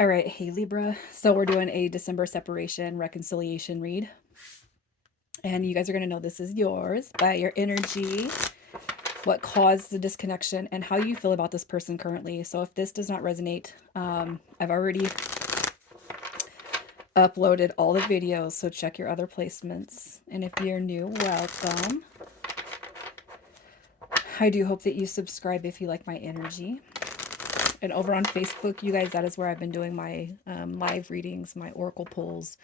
All right, hey Libra. So we're doing a December separation reconciliation read. And you guys are going to know this is yours by your energy, what caused the disconnection, and how you feel about this person currently. So if this does not resonate, I've already uploaded all the videos, so check your other placements. And if you're new, welcome. I do hope that you subscribe if you like my energy. And over on Facebook, you guys, that is where I've been doing my live readings, my oracle pulls,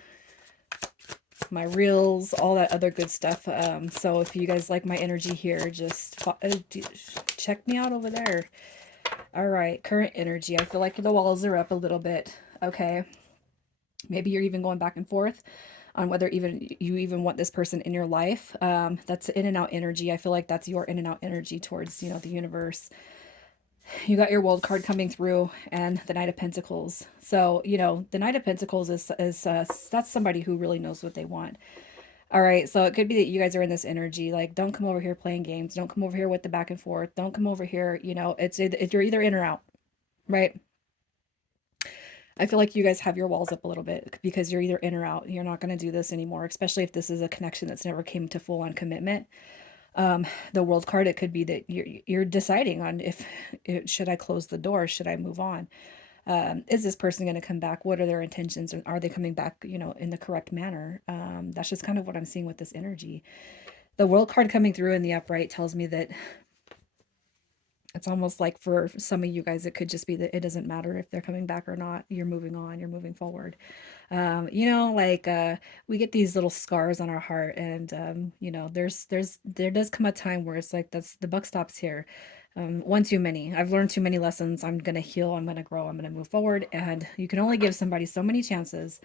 my reels, all that other good stuff. So if you guys like my energy here, just check me out over there. All right, current energy. I feel like the walls are up a little bit. Okay. Maybe you're even going back and forth on whether you even want this person in your life. That's in and out energy. I feel like that's your in and out energy towards, the universe. You got your world card coming through and the Knight of Pentacles. So, the Knight of Pentacles is that's somebody who really knows what they want. All right, so it could be that you guys are in this energy, like, don't come over here playing games. Don't come over here with the back and forth. Don't come over here. You're either in or out, right? I feel like you guys have your walls up a little bit because you're either in or out. You're not going to do this anymore, especially if this is a connection that's never came to full on commitment. The world card, it could be that you're deciding on if should I close the door? Should I move on? Is this person going to come back? What are their intentions? And are they coming back, in the correct manner? That's just kind of what I'm seeing with this energy. The world card coming through in the upright tells me that it's almost like for some of you guys, it could just be that it doesn't matter if they're coming back or not. You're moving on, you're moving forward. We get these little scars on our heart, and there does come a time where it's like that's the buck stops here. One too many. I've learned too many lessons. I'm gonna heal. I'm gonna grow. I'm gonna move forward. And you can only give somebody so many chances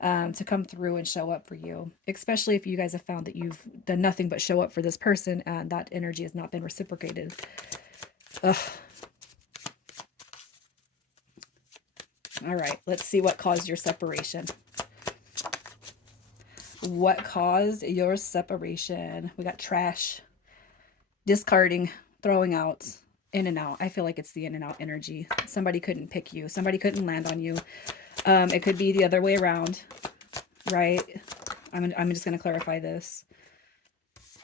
to come through and show up for you, especially if you guys have found that you've done nothing but show up for this person and that energy has not been reciprocated. Ugh. All right, let's see what caused your separation. What caused your separation? We got trash, discarding, throwing out, in and out. I feel like it's the in and out energy. Somebody couldn't pick you. Somebody couldn't land on you. It could be the other way around, right? I'm just going to clarify this.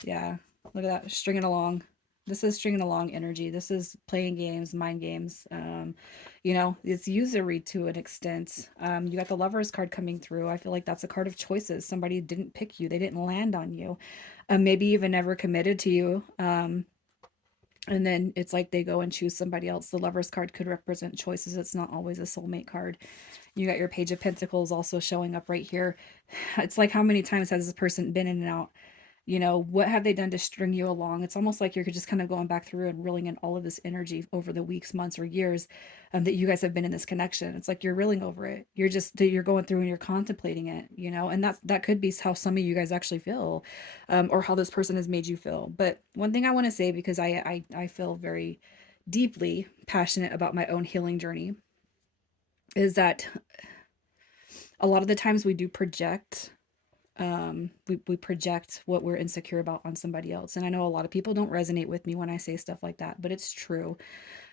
Yeah, look at that, stringing along. This is stringing along energy. This is playing games, mind games. It's usury to an extent. You got the Lovers card coming through. I feel like that's a card of choices. Somebody didn't pick you. They didn't land on you. Maybe even never committed to you. And then it's like they go and choose somebody else. The Lovers card could represent choices. It's not always a soulmate card. You got your Page of Pentacles also showing up right here. It's like, how many times has this person been in and out? What have they done to string you along? It's almost like you're just kind of going back through and reeling in all of this energy over the weeks, months, or years that you guys have been in this connection. It's like you're reeling over it. You're going through and you're contemplating it, and that could be how some of you guys actually feel, or how this person has made you feel. But one thing I want to say, because I feel very deeply passionate about my own healing journey, is that a lot of the times we do project, we project what we're insecure about on somebody else. And I know a lot of people don't resonate with me when I say stuff like that, but it's true.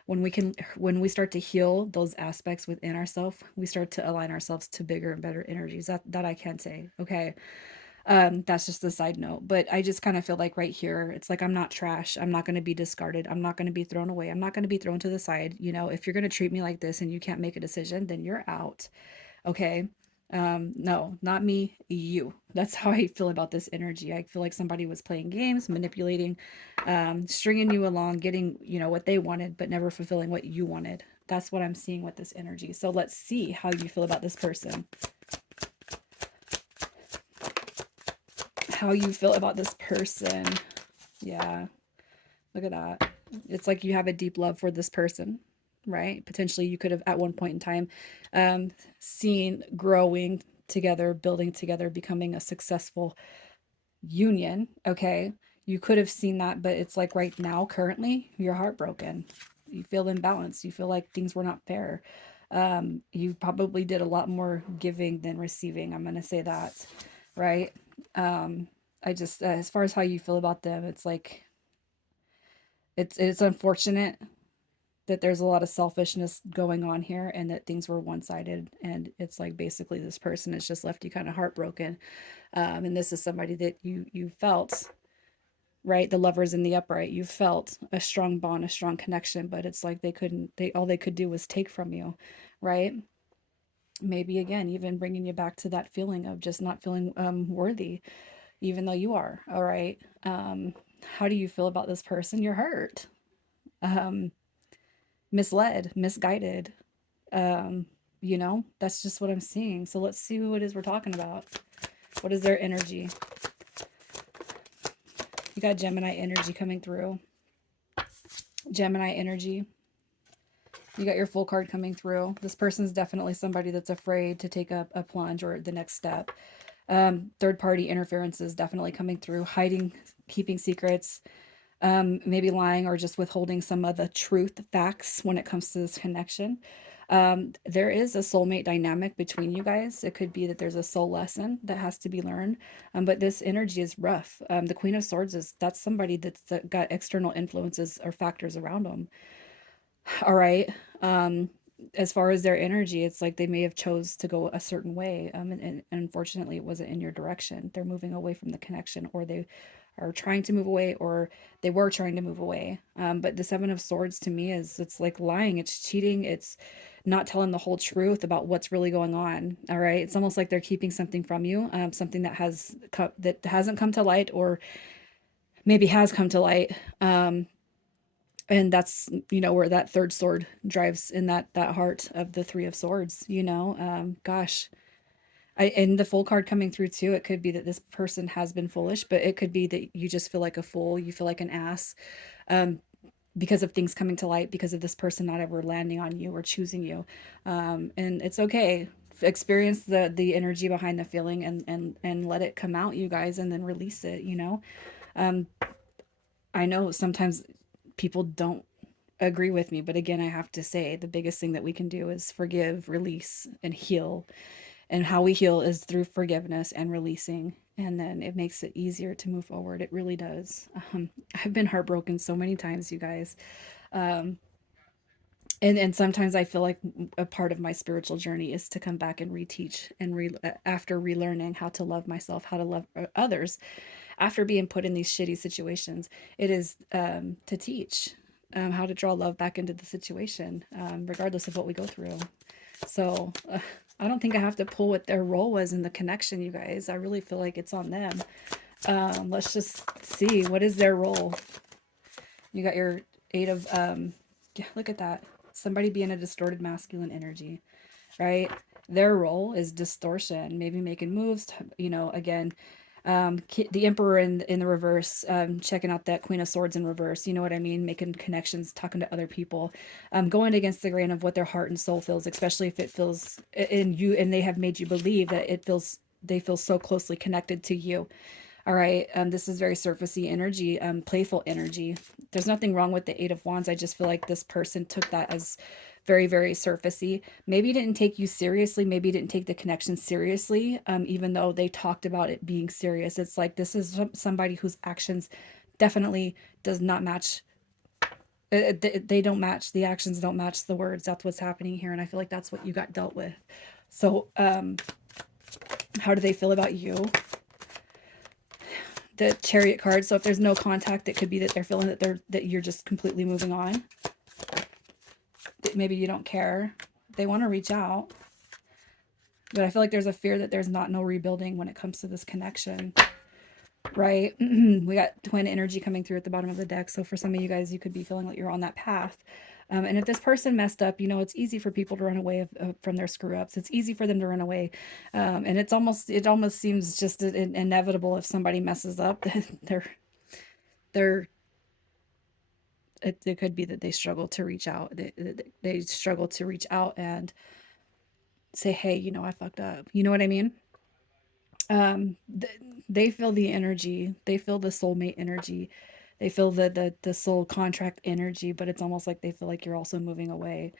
When we start to heal those aspects within ourselves, we start to align ourselves to bigger and better energies. That I can say. Okay. That's just a side note, but I just kind of feel like right here, it's like, I'm not trash. I'm not going to be discarded. I'm not going to be thrown away. I'm not going to be thrown to the side. If you're going to treat me like this and you can't make a decision, then you're out. Okay. No, not me, you. That's how I feel about this energy. I feel like somebody was playing games, manipulating, stringing you along, getting, what they wanted, but never fulfilling what you wanted. That's what I'm seeing with this energy. So let's see how you feel about this person. How you feel about this person. Yeah. Look at that. It's like you have a deep love for this person, right? Potentially you could have at one point in time seen growing together, building together, becoming a successful union. Okay. You could have seen that, but it's like right now, currently, you're heartbroken. You feel imbalanced. You feel like things were not fair. You probably did a lot more giving than receiving. I'm going to say that, right? I just, as far as how you feel about them, it's like, it's unfortunate that there's a lot of selfishness going on here and that things were one-sided, and it's like basically this person has just left you kind of heartbroken. And this is somebody that you felt, right, the lovers in the upright, you felt a strong bond, a strong connection, but it's like they couldn't, they all they could do was take from you, right? Maybe again even bringing you back to that feeling of just not feeling worthy, even though you are. All right. How do you feel about this person? You're hurt, um misled, misguided. um that's just what I'm seeing. So let's see who it is we're talking about. What is their energy? You got Gemini energy coming through. Gemini energy. You got your full card coming through. This person's definitely somebody that's afraid to take a plunge or the next step. Third party interference is definitely coming through. Hiding, keeping secrets, maybe lying or just withholding some of the truth, facts when it comes to this connection. There is a soulmate dynamic between you guys. It could be that there's a soul lesson that has to be learned, but this energy is rough. The Queen of Swords is that's somebody that got external influences or factors around them. All right. Um, as far as their energy, it's like they may have chose to go a certain way, and unfortunately, it wasn't in your direction. They're moving away from the connection, or they are trying to move away, or they were trying to move away. But the Seven of Swords to me is it's like lying, it's cheating, it's not telling the whole truth about what's really going on. All right, it's almost like they're keeping something from you, something that that hasn't come to light, or maybe has come to light. And that's where that third sword drives in that heart of the Three of Swords. Gosh, and the full card coming through too, it could be that this person has been foolish, but it could be that you just feel like a fool, you feel like an ass, um, because of things coming to light, because of this person not ever landing on you or choosing you. And it's okay. Experience the energy behind the feeling, and let it come out, you guys, and then release it. um, I know sometimes people don't agree with me, but again, I have to say the biggest thing that we can do is forgive, release, and heal. And how we heal is through forgiveness and releasing, and then it makes it easier to move forward. It really does. I've been heartbroken so many times, you guys. um, and sometimes I feel like a part of my spiritual journey is to come back and reteach and after relearning how to love myself, how to love others, after being put in these shitty situations. It is to teach how to draw love back into the situation, regardless of what we go through. So I don't think I have to pull what their role was in the connection, you guys. I really feel like it's on them. Let's just see, what is their role? You got your eight of yeah, look at that. Somebody being a distorted masculine energy, right? Their role is distortion, maybe making moves, again, the Emperor in the reverse, checking out that Queen of Swords in reverse, you know what I mean, making connections, talking to other people, going against the grain of what their heart and soul feels, especially if it feels in you and they have made you believe that they feel so closely connected to you. All right. This is very surfacey energy, playful energy. There's nothing wrong with the Eight of Wands. I just feel like this person took that as very, very surfacey. Maybe didn't take you seriously. Maybe didn't take the connection seriously, even though they talked about it being serious. It's like this is somebody whose actions definitely does not match. They don't match. The actions don't match the words. That's what's happening here. And I feel like that's what you got dealt with. So how do they feel about you? The Chariot card. So if there's no contact, it could be that they're feeling that you're just completely moving on. That maybe you don't care. They want to reach out, but I feel like there's a fear that there's no rebuilding when it comes to this connection, right? We got twin energy coming through at the bottom of the deck. So for some of you guys, you could be feeling like you're on that path. And if this person messed up, it's easy for people to run away from their screw ups. It's easy for them to run away. And it almost seems just inevitable if somebody messes up, they're it could be that they struggle to reach out. They struggle to reach out and say, hey, I fucked up. You know what I mean? They feel the energy. They feel the soulmate energy. They feel the soul contract energy, but it's almost like they feel like you're also moving away.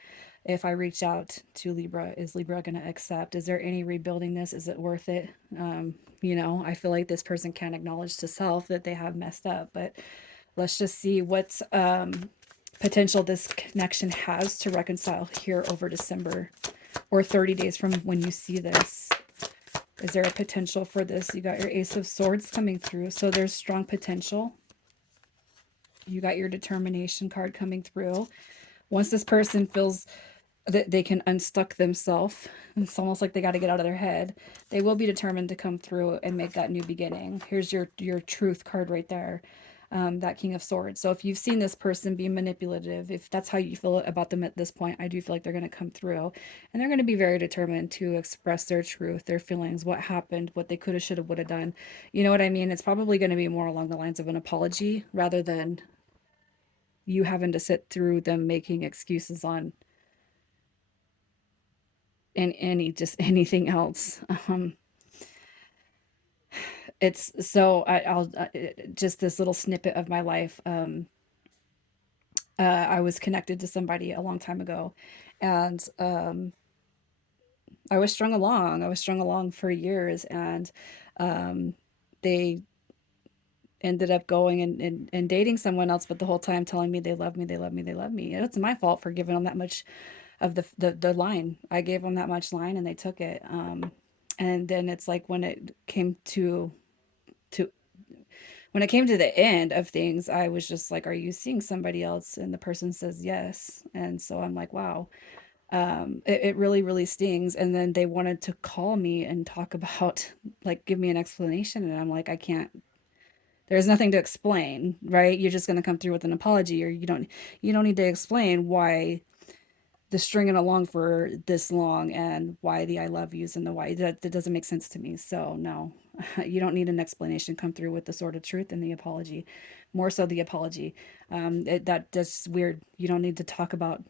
If I reach out to Libra, is Libra going to accept? Is there any rebuilding this? Is it worth it? I feel like this person can't acknowledge to self that they have messed up, but let's just see what's potential this connection has to reconcile here over December or 30 days from when you see this. Is there a potential for this? You got your Ace of Swords coming through, so there's strong potential. You got your determination card coming through. Once this person feels that they can unstuck themselves, it's almost like they got to get out of their head, they will be determined to come through and make that new beginning. Here's your truth card right there. That King of Swords. So if you've seen this person be manipulative, if that's how you feel about them at this point, I do feel like they're going to come through and they're going to be very determined to express their truth, their feelings, what happened, what they could have, should have, would have done. You know what I mean? It's probably going to be more along the lines of an apology rather than you having to sit through them making excuses on just anything else. It's so I'll just this little snippet of my life. I was connected to somebody a long time ago, and I was strung along. I was strung along for years, and they ended up going and dating someone else, but the whole time telling me they love me, they love me, they love me. And it's my fault for giving them that much of the line. I gave them that much line, and they took it. And then it's like to when it came to the end of things, I was just like, "Are you seeing somebody else?" And the person says yes, and so I'm like, "Wow." It really, really stings. And then they wanted to call me and talk about, like, give me an explanation, and I'm like, I can't. There's nothing to explain, right? You're just going to come through with an apology, or you don't need to explain why the stringing along for this long and why the I love yous and the why that doesn't make sense to me. So no, you don't need an explanation. Come through with the sword of truth and the apology, more so the apology. That's weird. You don't need to talk about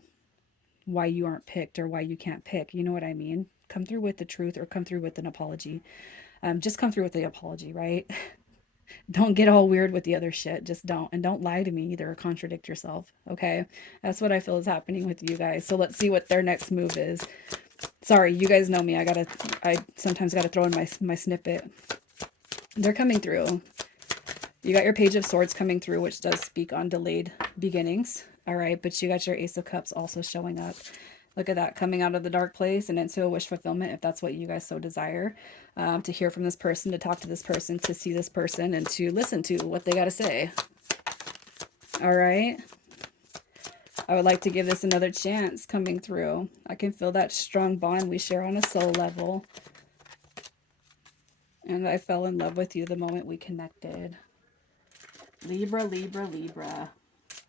why you aren't picked or why you can't pick. You know what I mean? Come through with the truth or come through with an apology. Just come through with the apology, right? Don't get all weird with the other shit. Just don't. And don't lie to me either or contradict yourself. Okay. That's what I feel is happening with you guys. So let's see what their next move is. Sorry, you guys know me. I sometimes gotta throw in my snippet. They're coming through. You got your Page of Swords coming through, which does speak on delayed beginnings. All right. But you got your Ace of Cups also showing up. Look at that, coming out of the dark place and into a wish fulfillment, if that's what you guys so desire, to hear from this person, to talk to this person, to see this person, and to listen to what they got to say. All right. I would like to give this another chance coming through. I can feel that strong bond we share on a soul level. And I fell in love with you the moment we connected. Libra, Libra, Libra.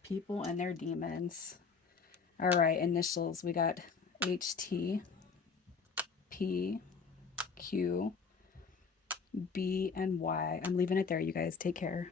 People and their demons. All right, initials. We got HT, P, Q, B, and Y. I'm leaving it there, you guys. Take care.